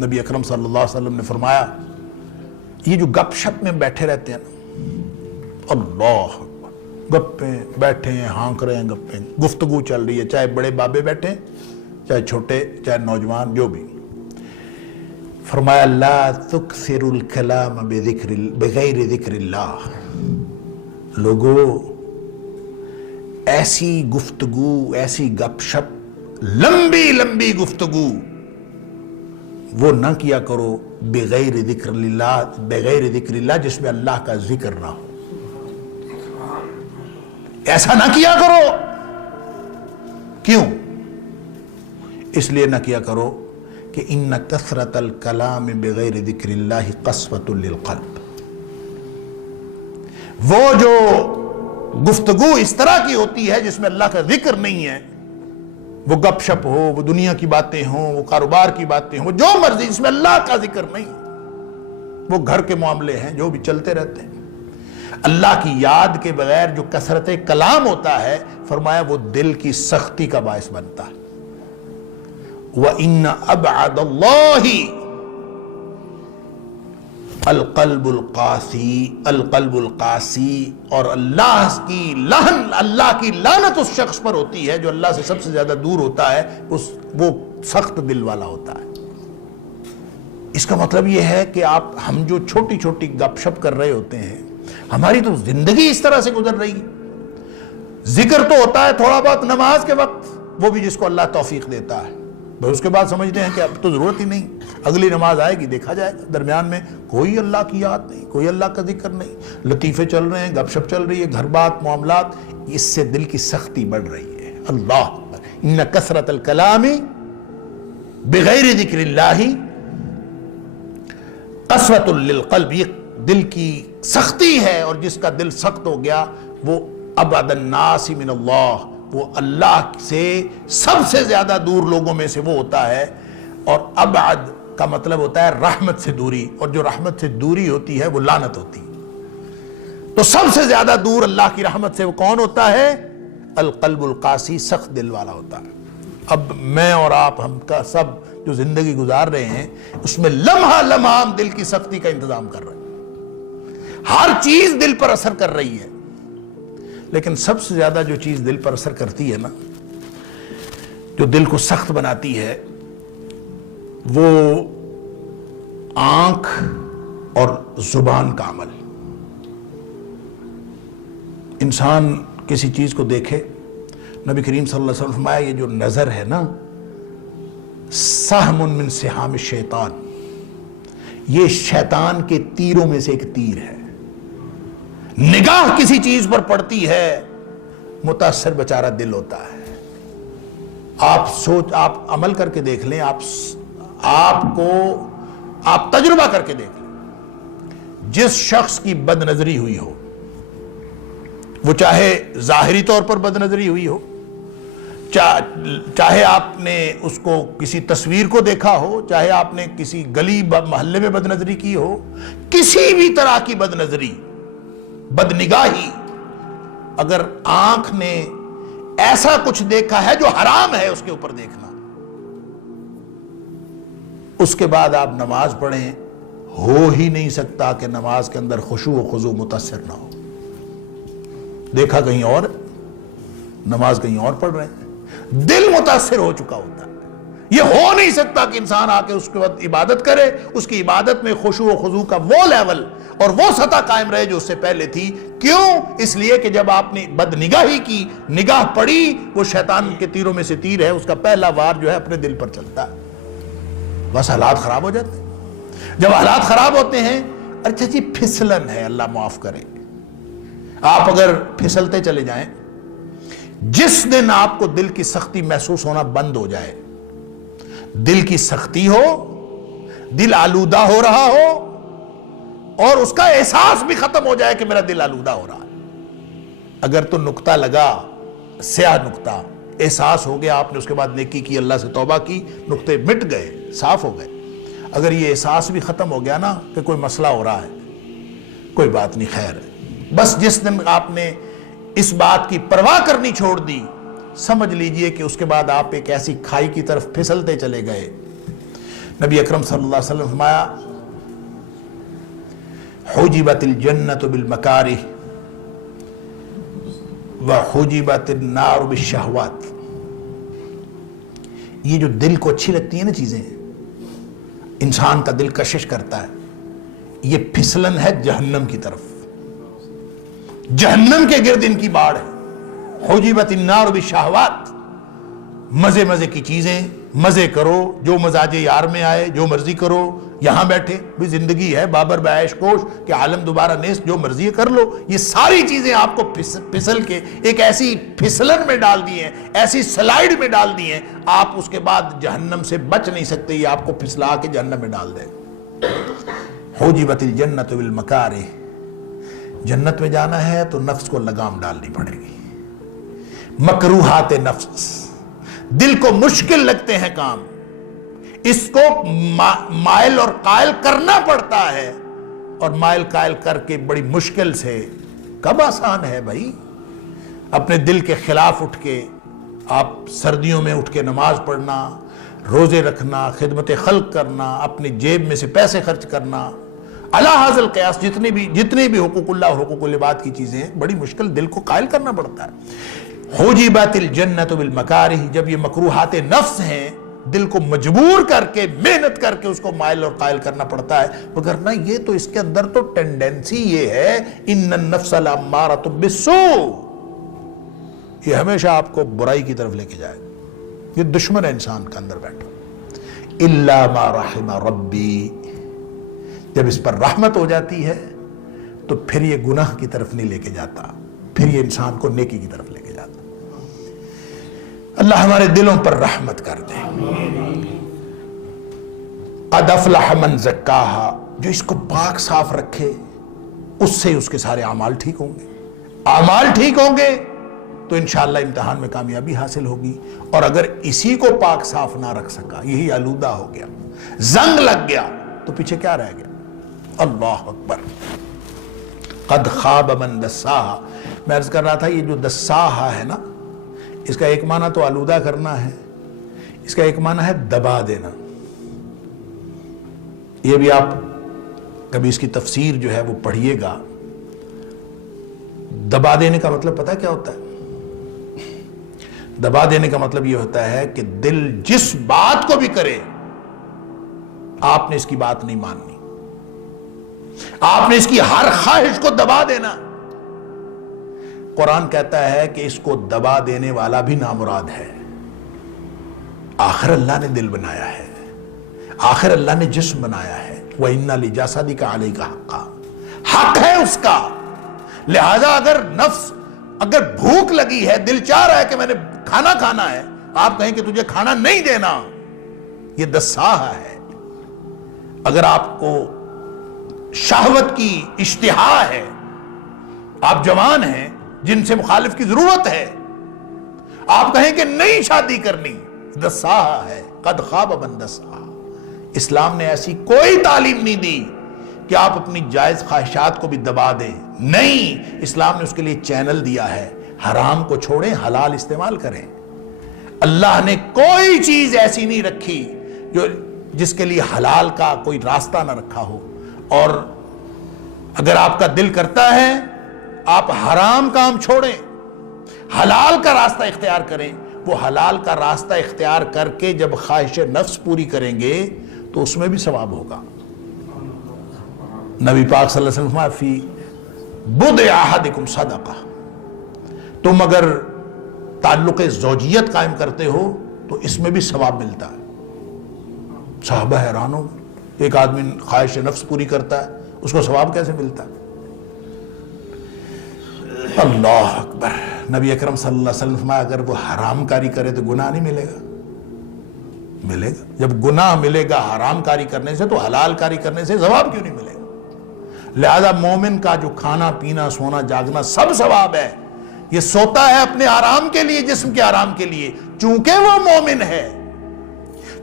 نبی اکرم صلی اللہ علیہ وسلم نے فرمایا یہ جو گپ شپ میں بیٹھے رہتے ہیں نا، اللہ گپیں بیٹھے ہیں، ہانک رہے ہیں، گپیں گفتگو چل رہی ہے، چاہے بڑے بابے بیٹھے ہیں، چاہے چھوٹے، چاہے نوجوان، جو بھی. فرمایا لا تکثر الکلام بغیر ذکر اللہ. لوگو ایسی گفتگو، ایسی گپ شپ، لمبی لمبی گفتگو وہ نہ کیا کرو بغیر ذکر اللہ جس میں اللہ کا ذکر نہ ہو. ایسا نہ کیا کرو. کیوں؟ اس لیے نہ کیا کرو کہ ان کثرت الکلام بغیر ذکر اللہ قسوۃ للقلب. وہ جو گفتگو اس طرح کی ہوتی ہے جس میں اللہ کا ذکر نہیں ہے، وہ گپ شپ ہو، وہ دنیا کی باتیں ہوں، وہ کاروبار کی باتیں ہوں، وہ جو مرضی، جس میں اللہ کا ذکر نہیں، وہ گھر کے معاملے ہیں جو بھی چلتے رہتے ہیں. اللہ کی یاد کے بغیر جو کثرت کلام ہوتا ہے، فرمایا وہ دل کی سختی کا باعث بنتا ہے. وَإِنَّ أَبْعَدَ اللَّهِ القلب القاسی. اور اللہ کی لعنت اس شخص پر ہوتی ہے جو اللہ سے سب سے زیادہ دور ہوتا ہے، وہ سخت دل والا ہوتا ہے. اس کا مطلب یہ ہے کہ ہم جو چھوٹی چھوٹی گپ شپ کر رہے ہوتے ہیں، ہماری تو زندگی اس طرح سے گزر رہی ہے. ذکر تو ہوتا ہے تھوڑا بہت نماز کے وقت، وہ بھی جس کو اللہ توفیق دیتا ہے. اس کے بعد سمجھتے ہیں کہ اب تو ضرورت ہی نہیں، اگلی نماز آئے گی دیکھا جائے گا. درمیان میں کوئی اللہ کی یاد نہیں، کوئی اللہ کا ذکر نہیں، لطیفے چل رہے ہیں، گپ شپ چل رہی ہے، گھر بات، معاملات. اس سے دل کی سختی بڑھ رہی ہے. اللہ ان کثرت الکلام بغیر ذکر اللہ قسوۃ للقلب. یہ دل کی سختی ہے، اور جس کا دل سخت ہو گیا وہ ابعد الناس من اللہ، وہ اللہ سے سب سے زیادہ دور لوگوں میں سے وہ ہوتا ہے. اور ابعد کا مطلب ہوتا ہے رحمت سے دوری، اور جو رحمت سے دوری ہوتی ہے وہ لعنت ہوتی ہے. تو سب سے زیادہ دور اللہ کی رحمت سے وہ کون ہوتا ہے؟ القلب القاسی، سخت دل والا ہوتا ہے. اب میں اور آپ، ہم کا سب جو زندگی گزار رہے ہیں، اس میں لمحہ لمحہ ہم دل کی سختی کا انتظام کر رہے ہیں. ہر چیز دل پر اثر کر رہی ہے. لیکن سب سے زیادہ جو چیز دل پر اثر کرتی ہے نا، جو دل کو سخت بناتی ہے، وہ آنکھ اور زبان کا عمل. انسان کسی چیز کو دیکھے، نبی کریم صلی اللہ علیہ وسلم فرمایا یہ جو نظر ہے نا، سہم من سہام الشیطان، یہ شیطان کے تیروں میں سے ایک تیر ہے. نگاہ کسی چیز پر پڑتی ہے، متاثر بیچارہ دل ہوتا ہے. آپ عمل کر کے دیکھ لیں، آپ تجربہ کر کے دیکھ لیں. جس شخص کی بد نظری ہوئی ہو، وہ چاہے ظاہری طور پر بد نظری ہوئی ہو، چاہے آپ نے اس کو کسی تصویر کو دیکھا ہو، چاہے آپ نے کسی گلی محلے میں بد نظری کی ہو، کسی بھی طرح کی بد نظری، بد نگاہی، اگر آنکھ نے ایسا کچھ دیکھا ہے جو حرام ہے اس کے اوپر دیکھنا، اس کے بعد آپ نماز پڑھیں، ہو ہی نہیں سکتا کہ نماز کے اندر خشوع و خضوع متاثر نہ ہو. دیکھا کہیں اور، نماز کہیں اور پڑھ رہے ہیں، دل متاثر ہو چکا ہوتا ہے. یہ ہو نہیں سکتا کہ انسان آ کے اس کے بعد عبادت کرے، اس کی عبادت میں خشوع و خضوع کا وہ لیول اور وہ سطح قائم رہے جو اس سے پہلے تھی. کیوں؟ اس لیے کہ جب آپ نے بد نگاہی کی، نگاہ پڑی، وہ شیطان کے تیروں میں سے تیر ہے، اس کا پہلا وار جو ہے اپنے دل پر چلتا ہے. بس حالات خراب ہو جاتے ہیں. جب حالات خراب ہوتے ہیں، اچھا جی پھسلن ہے، اللہ معاف کرے، آپ اگر پھسلتے چلے جائیں، جس دن آپ کو دل کی سختی محسوس ہونا بند ہو جائے، دل کی سختی ہو، دل آلودہ ہو رہا ہو، اور اس کا احساس بھی ختم ہو جائے کہ میرا دل آلودہ ہو رہا ہے، اگر تو نقطہ لگا، سیاہ نقطہ، احساس ہو گیا، آپ نے اس کے بعد نیکی کی، اللہ سے توبہ کی، نقطے مٹ گئے، صاف ہو گئے. اگر یہ احساس بھی ختم ہو گیا نا کہ کوئی مسئلہ ہو رہا ہے، کوئی بات نہیں، خیر ہے. بس جس دن آپ نے اس بات کی پرواہ کرنی چھوڑ دی، سمجھ لیجئے کہ اس کے بعد آپ ایک ایسی کھائی کی طرف پھسلتے چلے گئے نبی اکرم صلی اللہ علیہ وسلم فرمایا حجبت الجنت بالمکارہ وحجبت النار بالشہوات. یہ جو دل کو اچھی لگتی ہیں نا چیزیں، انسان کا دل کشش کرتا ہے، یہ پھسلن ہے جہنم کی طرف. جہنم کے گرد ان کی باڑ ہے. حجبت النار بالشہوات، مزے مزے کی چیزیں، مزے کرو، جو مزاج یار میں آئے جو مرضی کرو. یہاں بیٹھے بھی زندگی ہے بابر بعیش کوش کہ عالم دوبارہ نیست، جو مرضی کر لو. یہ ساری چیزیں آپ کو پھسل کے ایک ایسی پھسلن میں ڈال دی ہیں، ایسی سلائیڈ میں ڈال دی ہیں، آپ اس کے بعد جہنم سے بچ نہیں سکتے. یہ آپ کو پھسلا کے جہنم میں ڈال دے. حجبت الجنت بالمکارہ، جنت میں جانا ہے تو نفس کو لگام ڈالنی پڑے گی. مکروہات نفس، دل کو مشکل لگتے ہیں کام، اس کو مائل اور قائل کرنا پڑتا ہے، اور مائل قائل کر کے بڑی مشکل سے. کب آسان ہے بھائی اپنے دل کے خلاف اٹھ کے آپ سردیوں میں اٹھ کے نماز پڑھنا، روزے رکھنا، خدمت خلق کرنا، اپنی جیب میں سے پیسے خرچ کرنا، علی ھذا القیاس جتنے بھی حقوق اللہ اور حقوق العباد کی چیزیں ہیں، بڑی مشکل دل کو قائل کرنا پڑتا ہے. حجبت الجنت بالمکارہ، جب یہ مکروہات نفس ہیں دل کو مجبور کر کے محنت کر کے اس کو مائل اور قائل کرنا پڑتا ہے. وگرنہ یہ تو اس کے اندر تو ٹینڈنسی یہ ہے ان النفس لامارۃ بالسوء، یہ ہمیشہ آپ کو برائی کی طرف لے کے جائے. یہ دشمن ہے انسان کا اندر بیٹھا. الا ما رحم ربی، جب اس پر رحمت ہو جاتی ہے تو پھر یہ گناہ کی طرف نہیں لے کے جاتا، پھر یہ انسان کو نیکی کی طرف لے کے جاتا. اللہ ہمارے دلوں پر رحمت کر دے. قد افلح من زکاہا، جو اس کو پاک صاف رکھے اس سے اس کے سارے اعمال ٹھیک ہوں گے. اعمال ٹھیک ہوں گے تو انشاءاللہ امتحان میں کامیابی حاصل ہوگی. اور اگر اسی کو پاک صاف نہ رکھ سکا، یہی آلودہ ہو گیا، زنگ لگ گیا، تو پیچھے کیا رہ گیا؟ اللہ اکبر. قد خواب من دساہا، میں عرض کر رہا تھا یہ جو دساہا ہے نا، اس کا ایک معنی تو آلودہ کرنا ہے، اس کا ایک معنی ہے دبا دینا. یہ بھی آپ کبھی اس کی تفسیر جو ہے وہ پڑھیے گا. دبا دینے کا مطلب پتہ کیا ہوتا ہے؟ دبا دینے کا مطلب یہ ہوتا ہے کہ دل جس بات کو بھی کرے آپ نے اس کی بات نہیں ماننی، آپ نے اس کی ہر خواہش کو دبا دینا. قرآن کہتا ہے کہ اس کو دبا دینے والا بھی نامراد ہے. آخر اللہ نے دل بنایا ہے، آخر اللہ نے جسم بنایا ہے. وَإِنَّ لِجَسَدِكَ عَلَيْكَ حَقًّا، حق ہے اس کا. لہذا اگر بھوک لگی ہے، دل چاہ رہا ہے کہ میں نے کھانا کھانا ہے، آپ کہیں کہ تجھے کھانا نہیں دینا، یہ دساہا ہے. اگر آپ کو شہوت کی اشتہا ہے، آپ جوان ہیں، جن سے مخالف کی ضرورت ہے، آپ کہیں کہ نہیں شادی کرنی، دساہا ہے. قد خواب من دساہا. اسلام نے ایسی کوئی تعلیم نہیں دی کہ آپ اپنی جائز خواہشات کو بھی دبا دیں. نہیں، اسلام نے اس کے لیے چینل دیا ہے. حرام کو چھوڑیں، حلال استعمال کریں. اللہ نے کوئی چیز ایسی نہیں رکھی جس کے لیے حلال کا کوئی راستہ نہ رکھا ہو. اور اگر آپ کا دل کرتا ہے آپ حرام کام چھوڑیں، حلال کا راستہ اختیار کریں. وہ حلال کا راستہ اختیار کر کے جب خواہش نفس پوری کریں گے تو اس میں بھی ثواب ہوگا. نبی پاک صلی اللہ علیہ وسلم فی بضع احدکم صدقہ، تم اگر تعلق زوجیت قائم کرتے ہو تو اس میں بھی ثواب ملتا ہے. صحابہ حیران ہو، ایک آدمی خواہش نفس پوری کرتا ہے، اس کو ثواب کیسے ملتا ہے؟ اللہ اکبر. نبی اکرم صلی اللہ علیہ وسلم فرمایا اگر وہ حرام کاری کرے تو گناہ نہیں ملے گا؟ ملے گا. جب گناہ ملے گا حرام کاری کرنے سے تو حلال کاری کرنے سے ثواب کیوں نہیں ملے گا؟ لہذا مومن کا جو کھانا پینا سونا جاگنا سب ثواب ہے. یہ سوتا ہے اپنے آرام کے لیے، جسم کے آرام کے لیے، چونکہ وہ مومن ہے،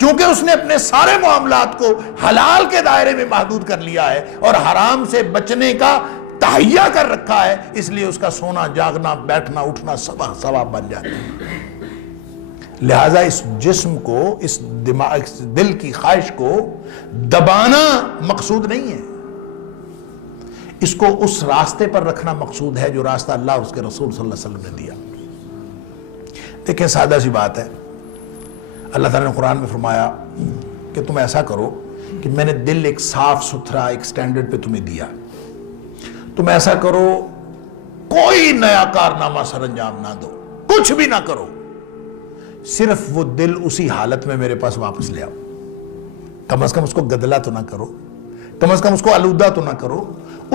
چونکہ اس نے اپنے سارے معاملات کو حلال کے دائرے میں محدود کر لیا ہے اور حرام سے بچنے کا تہیا کر رکھا ہے، اس لیے اس کا سونا جاگنا بیٹھنا اٹھنا سب ثواب بن جاتا ہے. لہٰذا اس جسم کو، اس دماغ، اس دل کی خواہش کو دبانا مقصود نہیں ہے، اس کو اس راستے پر رکھنا مقصود ہے جو راستہ اللہ اور اس کے رسول صلی اللہ علیہ وسلم نے دیا۔ دیکھیں سادہ سی بات ہے، اللہ تعالیٰ نے قرآن میں فرمایا کہ تم ایسا کرو کہ میں نے دل ایک صاف ستھرا ایک سٹینڈرڈ پہ تمہیں دیا، تم ایسا کرو کوئی نیا کارنامہ سر انجام نہ دو، کچھ بھی نہ کرو، صرف وہ دل اسی حالت میں میرے پاس واپس لے آؤ، کم از کم اس کو گدلا تو نہ کرو، کم از کم اس کو آلودہ تو نہ کرو،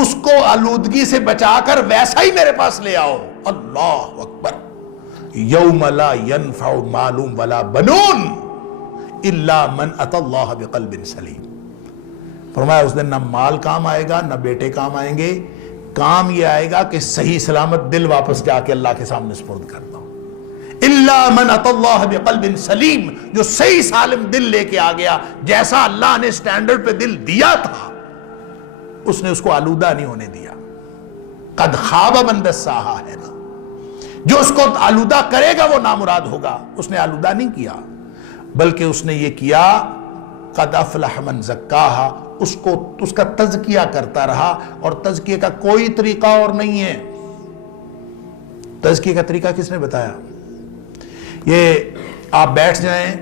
اس کو آلودگی سے بچا کر ویسا ہی میرے پاس لے آؤ۔ اللہ اکبر، یوم لا ینفع مال ولا بنون الا من اتی اللہ بقلب سلیم۔ فرمایا اس دن نہ مال کام آئے گا نہ بیٹے کام آئیں گے، کام یہ آئے گا کہ صحیح سلامت دل واپس جا کے اللہ کے سامنے سپرد کرتا ہوں۔ الا من اتی اللہ بقلب سلیم، جو صحیح سالم دل لے کے آ گیا، جیسا اللہ نے سٹینڈرڈ پہ دل دیا تھا اس نے اس کو آلودہ نہیں ہونے دیا۔ قد خواب من دساہا ہے نا، جو اس کو آلودہ کرے گا وہ نامراد ہوگا، اس نے آلودہ نہیں کیا بلکہ اس نے یہ کیا قد افلح من زکاہا، اس کو اس کا تزکیہ کرتا رہا، اور تزکیہ کا کوئی طریقہ اور نہیں ہے۔ تزکیہ کا طریقہ کس نے بتایا؟ یہ آپ بیٹھ جائیں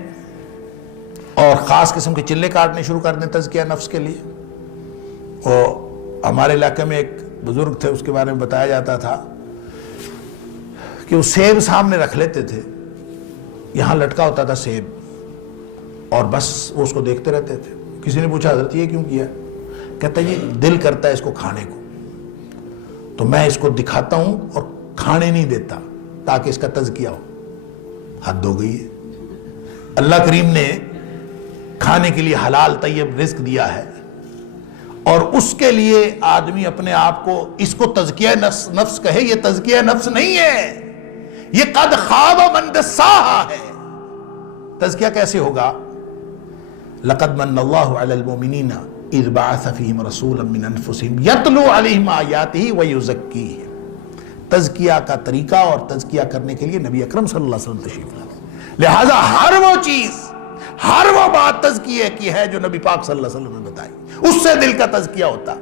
اور خاص قسم کے چلے کاٹنے شروع کر دیں تزکیہ نفس کے لیے۔ وہ ہمارے علاقے میں ایک بزرگ تھے، اس کے بارے میں بتایا جاتا تھا کہ وہ سیب سامنے رکھ لیتے تھے، یہاں لٹکا ہوتا تھا سیب، اور بس وہ اس کو دیکھتے رہتے تھے۔ کسی نے پوچھا حضرت یہ کیوں کیا؟ کہتا ہے یہ دل کرتا ہے اس کو کھانے کو، تو میں اس کو دکھاتا ہوں اور کھانے نہیں دیتا تاکہ اس کا تزکیہ ہو۔ حد ہو گئی ہے۔ اللہ کریم نے کھانے کے لیے حلال طیب رزق دیا ہے، اور اس کے لیے آدمی اپنے آپ کو، اس کو تزکیہ نفس کہے، یہ تزکیہ نفس نہیں ہے، یہ قد خواب من دساہا ہے۔ تزکیہ کیسے ہوگا؟ لقد من اللہ علی المؤمنین اذ بعث فیہم رسولا من انفسہم یتلو علیہم آیاتہ ویزکیہم۔ تزکیہ کا طریقہ اور تزکیہ کرنے کے لیے نبی اکرم صلی اللہ علیہ وسلم تشریف لائے، لہٰذا ہر وہ چیز، ہر وہ بات تزکیہ کی ہے جو نبی پاک صلی اللہ علیہ وسلم نے بتائی، اس سے دل کا تزکیہ ہوتا۔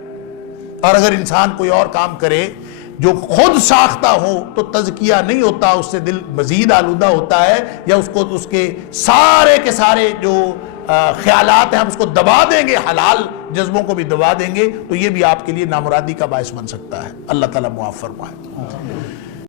اور اگر انسان کوئی اور کام کرے جو خود ساختہ ہو تو تزکیہ نہیں ہوتا، اس سے دل مزید آلودہ ہوتا ہے، یا اس کو اس کے سارے جو خیالات ہیں ہم اس کو دبا دیں گے، حلال جذبوں کو بھی دبا دیں گے، تو یہ بھی آپ کے لیے نامرادی کا باعث بن سکتا ہے۔ اللہ تعالیٰ معاف فرمائے۔